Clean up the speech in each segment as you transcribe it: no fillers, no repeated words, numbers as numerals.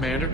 Commander?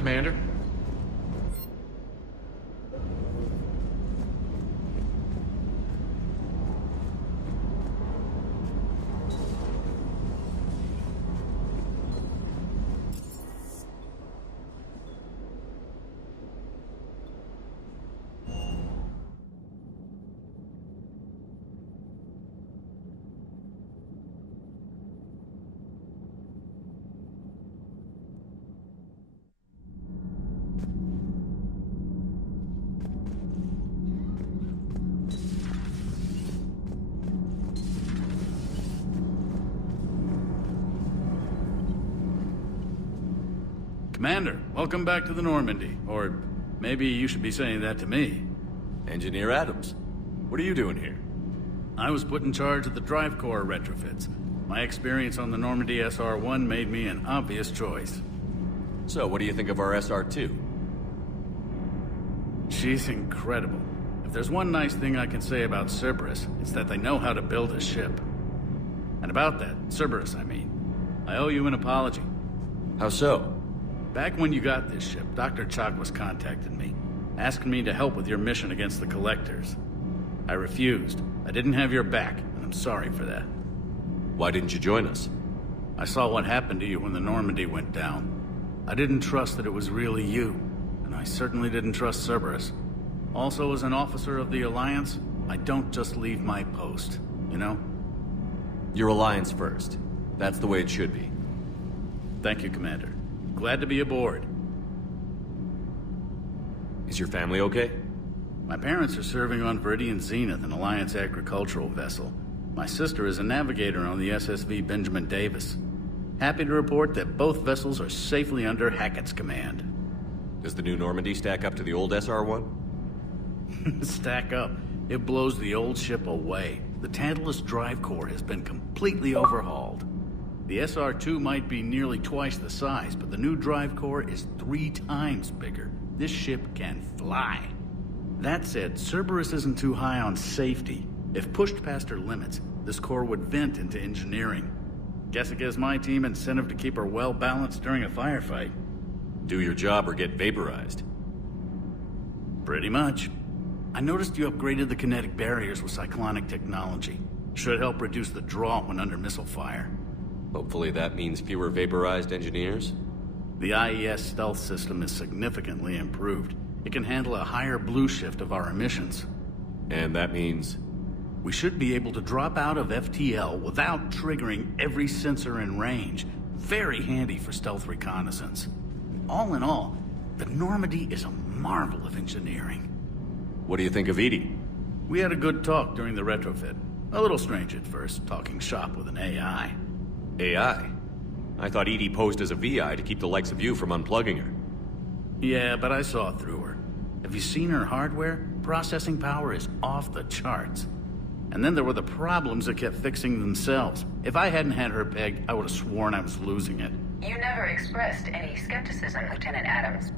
Commander? Commander, welcome back to the Normandy. Or maybe you should be saying that to me. Engineer Adams, what are you doing here? I was put in charge of the drive core retrofits. My experience on the Normandy SR-1 made me an obvious choice. So, what do you think of our SR-2? She's incredible. If there's one nice thing I can say about Cerberus, it's that they know how to build a ship. And about that, Cerberus, I mean. I owe you an apology. How so? Back when you got this ship, Dr. Chalk was contacting me, asking me to help with your mission against the Collectors. I refused. I didn't have your back, and I'm sorry for that. Why didn't you join us? I saw what happened to you when the Normandy went down. I didn't trust that it was really you, and I certainly didn't trust Cerberus. Also, as an officer of the Alliance, I don't just leave my post, you know? Your Alliance first. That's the way it should be. Thank you, Commander. Glad to be aboard. Is your family okay? My parents are serving on Viridian Zenith, an Alliance agricultural vessel. My sister is a navigator on the SSV Benjamin Davis. Happy to report that both vessels are safely under Hackett's command. Does the new Normandy stack up to the old SR-1? Stack up. It blows the old ship away. The Tantalus drive core has been completely overhauled. The SR-2 might be nearly twice the size, but the new drive core is 3 times bigger. This ship can fly. That said, Cerberus isn't too high on safety. If pushed past her limits, this core would vent into engineering. Guess it gives my team incentive to keep her well-balanced during a firefight. Do your job or get vaporized. Pretty much. I noticed you upgraded the kinetic barriers with cyclonic technology. Should help reduce the draw when under missile fire. Hopefully that means fewer vaporized engineers? The IES stealth system is significantly improved. It can handle a higher blue shift of our emissions. And that means? We should be able to drop out of FTL without triggering every sensor in range. Very handy for stealth reconnaissance. All in all, the Normandy is a marvel of engineering. What do you think of Edie? We had a good talk during the retrofit. A little strange at first, talking shop with an AI. AI? I thought Edie posed as a VI to keep the likes of you from unplugging her. Yeah, but I saw through her. Have you seen her hardware? Processing power is off the charts. And then there were the problems that kept fixing themselves. If I hadn't had her pegged, I would have sworn I was losing it. You never expressed any skepticism, Lieutenant Adams.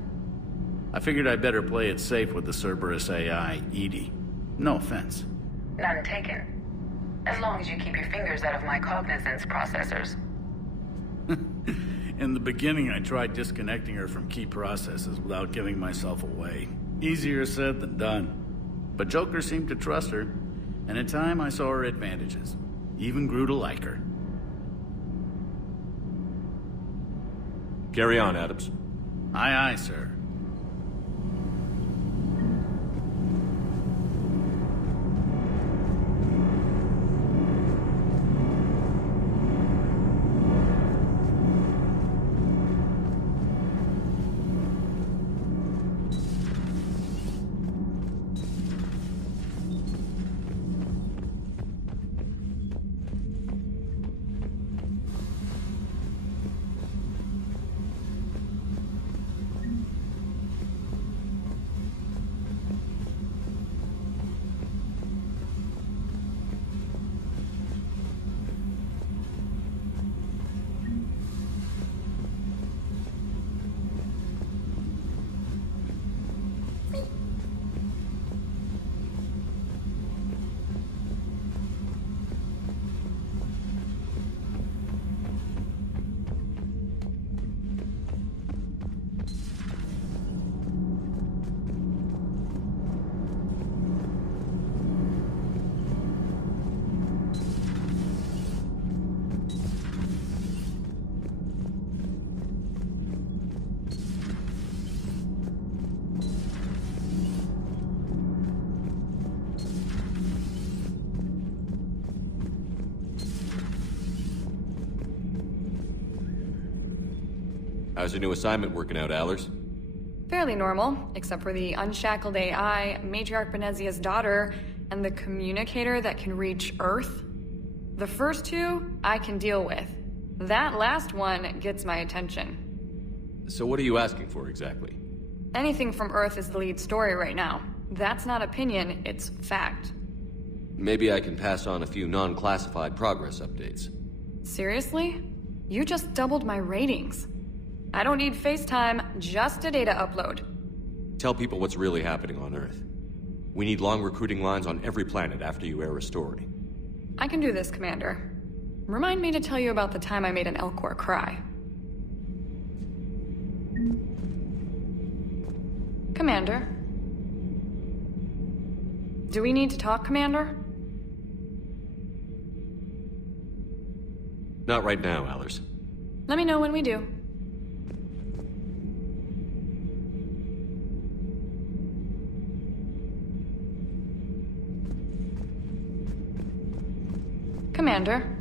I figured I'd better play it safe with the Cerberus AI, Edie. No offense. None taken. As long as you keep your fingers out of my cognizance processors. In the beginning, I tried disconnecting her from key processes without giving myself away. Easier said than done. But Joker seemed to trust her, and in time I saw her advantages. Even grew to like her. Carry on, Adams. Aye, aye, sir. How's your new assignment working out, Allers? Fairly normal, except for the unshackled AI, Matriarch Benezia's daughter, and the communicator that can reach Earth. The first two, I can deal with. That last one gets my attention. So what are you asking for, exactly? Anything from Earth is the lead story right now. That's not opinion, it's fact. Maybe I can pass on a few non-classified progress updates. Seriously? You just doubled my ratings. I don't need FaceTime, just a data upload. Tell people what's really happening on Earth. We need long recruiting lines on every planet after you air a story. I can do this, Commander. Remind me to tell you about the time I made an Elcor cry. Commander? Do we need to talk, Commander? Not right now, Allers. Let me know when we do. Commander?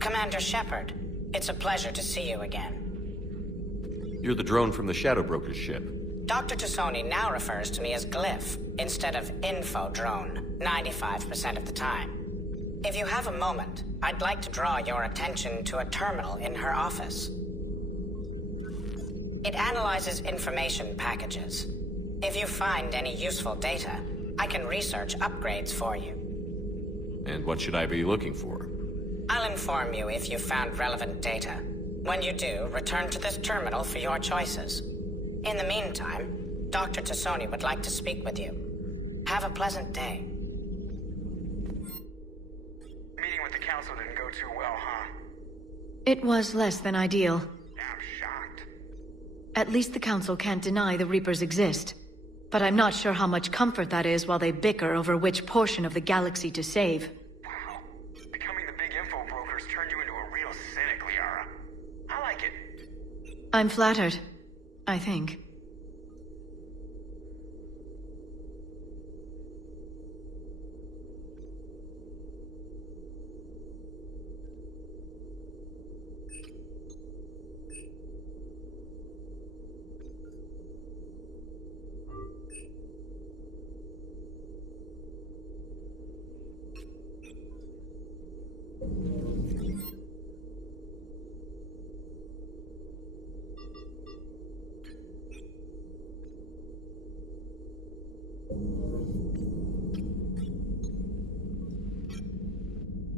Commander Shepard, it's a pleasure to see you again. You're the drone from the Shadow Broker's ship. Dr. Tassoni now refers to me as Glyph instead of Info Drone, 95% of the time. If you have a moment, I'd like to draw your attention to a terminal in her office. It analyzes information packages. If you find any useful data, I can research upgrades for you. And what should I be looking for? I'll inform you if you've found relevant data. When you do, return to this terminal for your choices. In the meantime, Dr. Tassoni would like to speak with you. Have a pleasant day. Meeting with the council didn't go too well, huh? It was less than ideal. I'm shocked. At least the council can't deny the Reapers exist. But I'm not sure how much comfort that is while they bicker over which portion of the galaxy to save. Wow. Becoming the big info brokers turned you into a real cynic, Liara. I like it. I'm flattered. I think.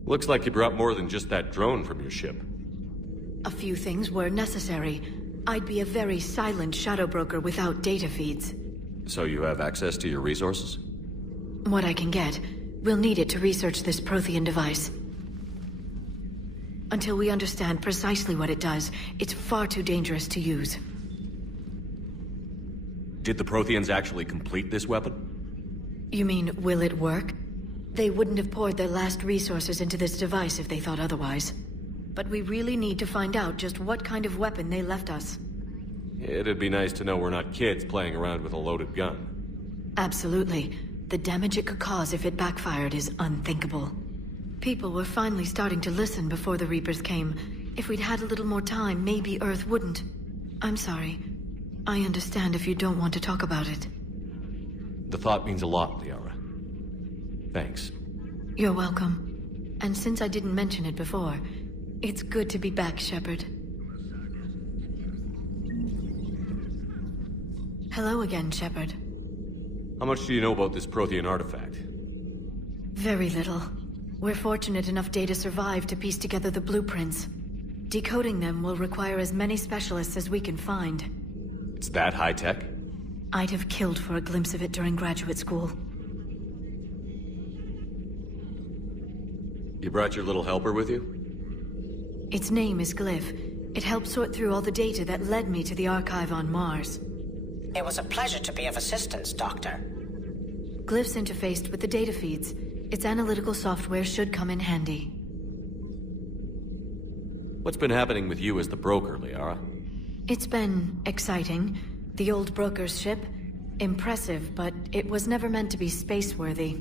Looks like you brought more than just that drone from your ship. A few things were necessary. I'd be a very silent shadow broker without data feeds. So you have access to your resources? What I can get. We'll need it to research this Prothean device. Until we understand precisely what it does, it's far too dangerous to use. Did the Protheans actually complete this weapon? You mean, will it work? They wouldn't have poured their last resources into this device if they thought otherwise. but we really need to find out just what kind of weapon they left us. It'd be nice to know we're not kids playing around with a loaded gun. Absolutely. The damage it could cause if it backfired is unthinkable. People were finally starting to listen before the Reapers came. If we'd had a little more time, maybe Earth wouldn't. I'm sorry. I understand if you don't want to talk about it. The thought means a lot, Liara. Thanks. You're welcome. And since I didn't mention it before, it's good to be back, Shepard. Hello again, Shepard. How much do you know about this Prothean artifact? Very little. We're fortunate enough Data survived to piece together the blueprints. Decoding them will require as many specialists as we can find. It's that high-tech? I'd have killed for a glimpse of it during graduate school. You brought your little helper with you? Its name is Glyph. It helped sort through all the data that led me to the archive on Mars. It was a pleasure to be of assistance, Doctor. Glyph's interfaced with the data feeds. Its analytical software should come in handy. What's been happening with you as the broker, Liara? It's been exciting. The old broker's ship? Impressive, but it was never meant to be space-worthy.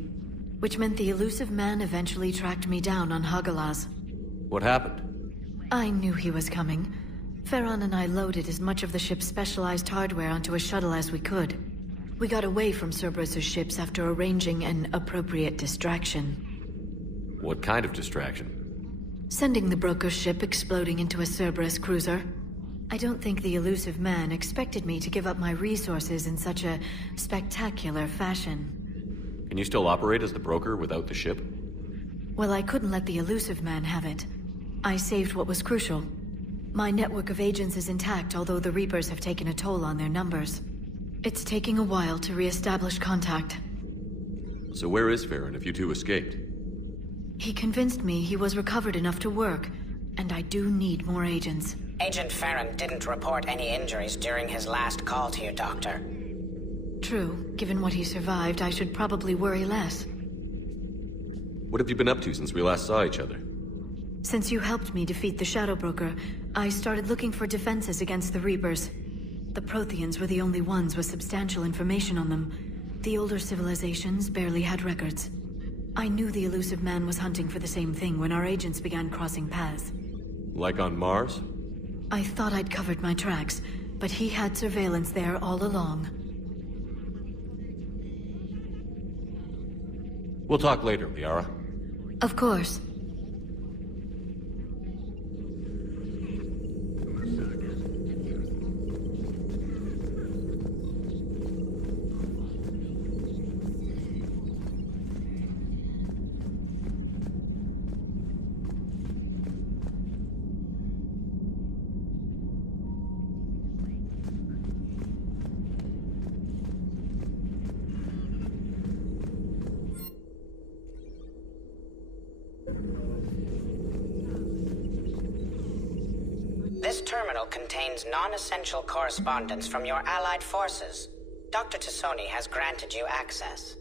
Which meant the elusive man eventually tracked me down on Hagalaz. What happened? I knew he was coming. Farron and I loaded as much of the ship's specialized hardware onto a shuttle as we could. We got away from Cerberus' ships after arranging an appropriate distraction. What kind of distraction? Sending the broker's ship exploding into a Cerberus cruiser. I don't think the elusive man expected me to give up my resources in such a spectacular fashion. Can you still operate as the broker without the ship? Well, I couldn't let the elusive man have it. I saved what was crucial. My network of agents is intact, although the Reapers have taken a toll on their numbers. It's taking a while to re-establish contact. So where is Farron if you two escaped? He convinced me he was recovered enough to work, and I do need more agents. Agent Farron didn't report any injuries during his last call to you, Doctor. True. Given what he survived, I should probably worry less. What have you been up to since we last saw each other? Since you helped me defeat the Shadow Broker, I started looking for defenses against the Reapers. The Protheans were the only ones with substantial information on them. The older civilizations barely had records. I knew the elusive man was hunting for the same thing when our agents began crossing paths. Like on Mars? I thought I'd covered my tracks, but he had surveillance there all along. We'll talk later, Liara. Of course. This terminal contains non-essential correspondence from your allied forces. Dr. Tassoni has granted you access.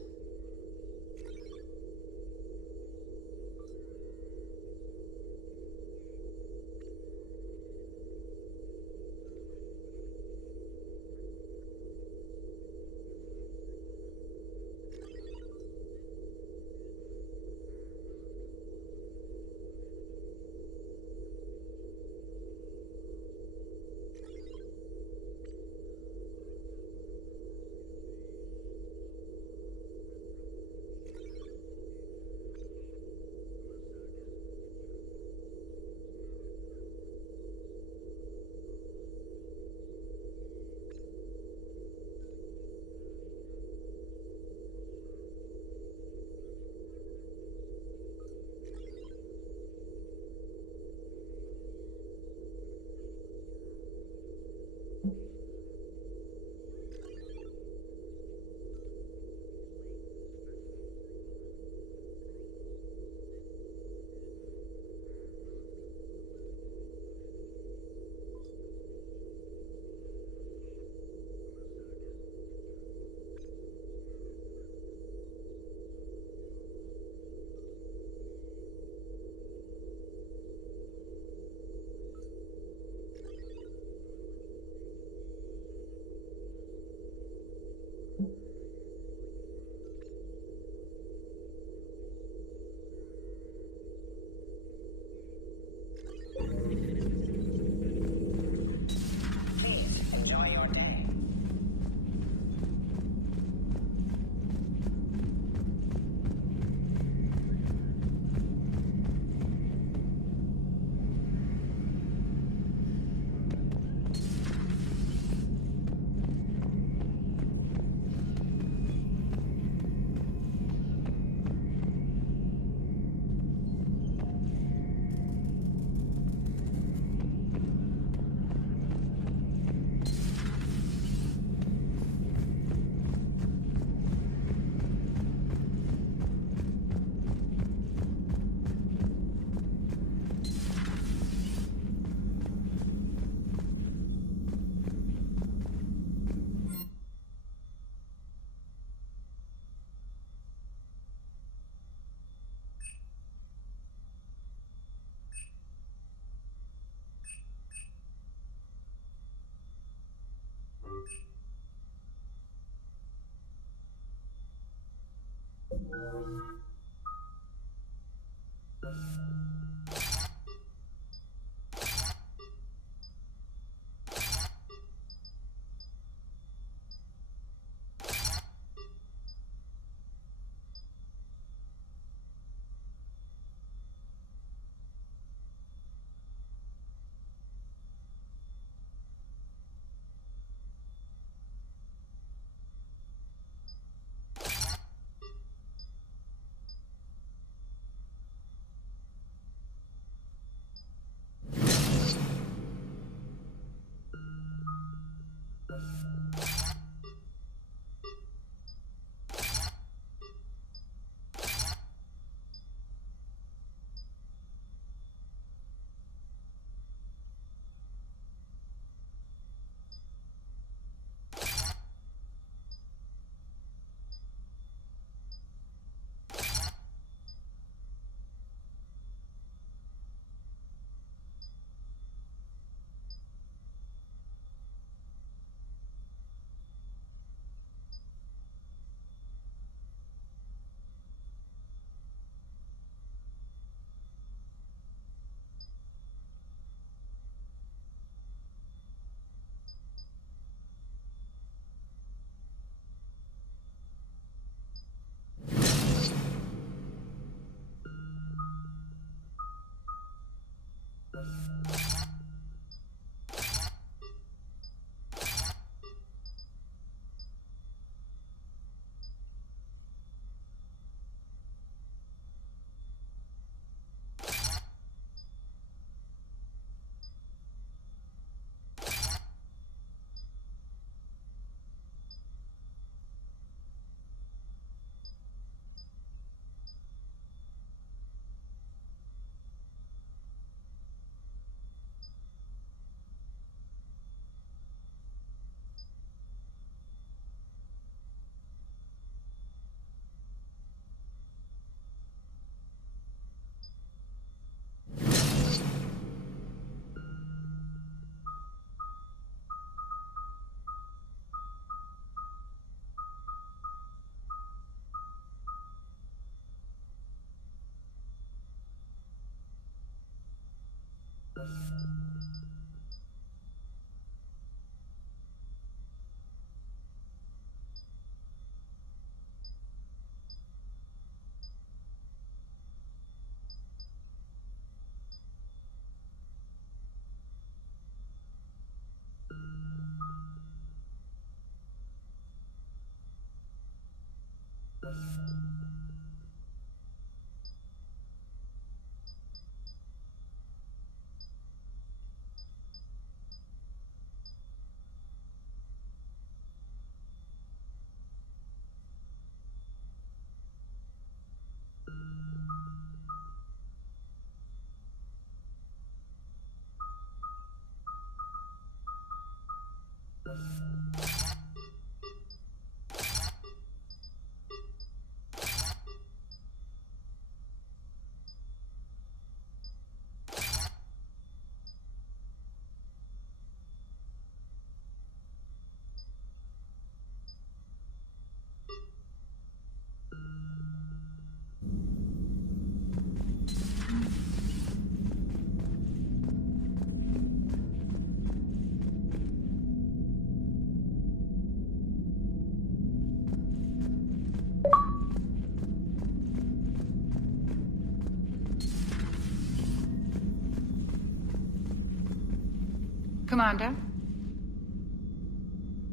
Commander?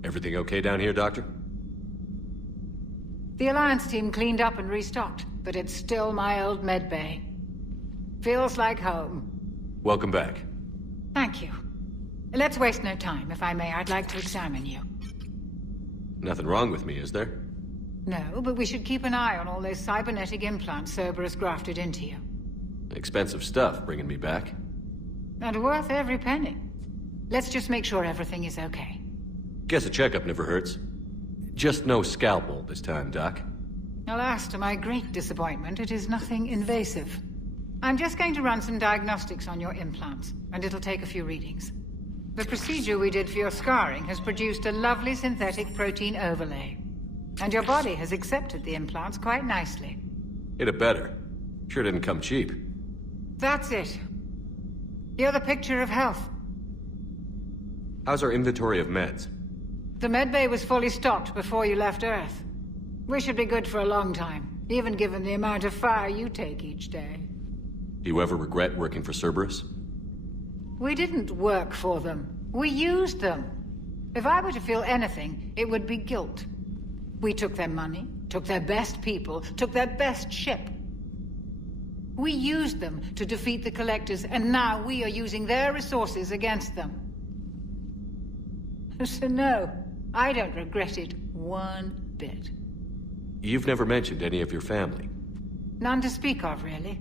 Everything okay down here, Doctor? The Alliance team cleaned up and restocked, but it's still my old medbay. Feels like home. Welcome back. Thank you. Let's waste no time. If I may, I'd like to examine you. Nothing wrong with me, is there? No, but we should keep an eye on all those cybernetic implants Cerberus grafted into you. Expensive stuff bringing me back. And worth every penny. Let's just make sure everything is okay. Guess a checkup never hurts. Just no scalpel this time, Doc. Alas, to my great disappointment, it is nothing invasive. I'm just going to run some diagnostics on your implants, and it'll take a few readings. The procedure we did for your scarring has produced a lovely synthetic protein overlay. And your body has accepted the implants quite nicely. Hit it better. Sure didn't come cheap. That's it. You're the picture of health. How's our inventory of meds? The medbay was fully stocked before you left Earth. We should be good for a long time, even given the amount of fire you take each day. Do you ever regret working for Cerberus? We didn't work for them. We used them. If I were to feel anything, it would be guilt. We took their money, took their best people, took their best ship. We used them to defeat the Collectors, and now we are using their resources against them. So no, I don't regret it one bit. You've never mentioned any of your family. None to speak of, really.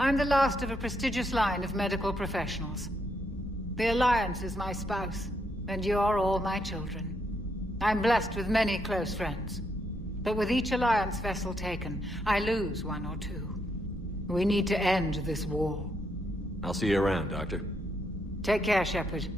I'm the last of a prestigious line of medical professionals. The Alliance is my spouse, and you're all my children. I'm blessed with many close friends. But with each Alliance vessel taken, I lose one or two. We need to end this war. I'll see you around, Doctor. Take care, Shepard.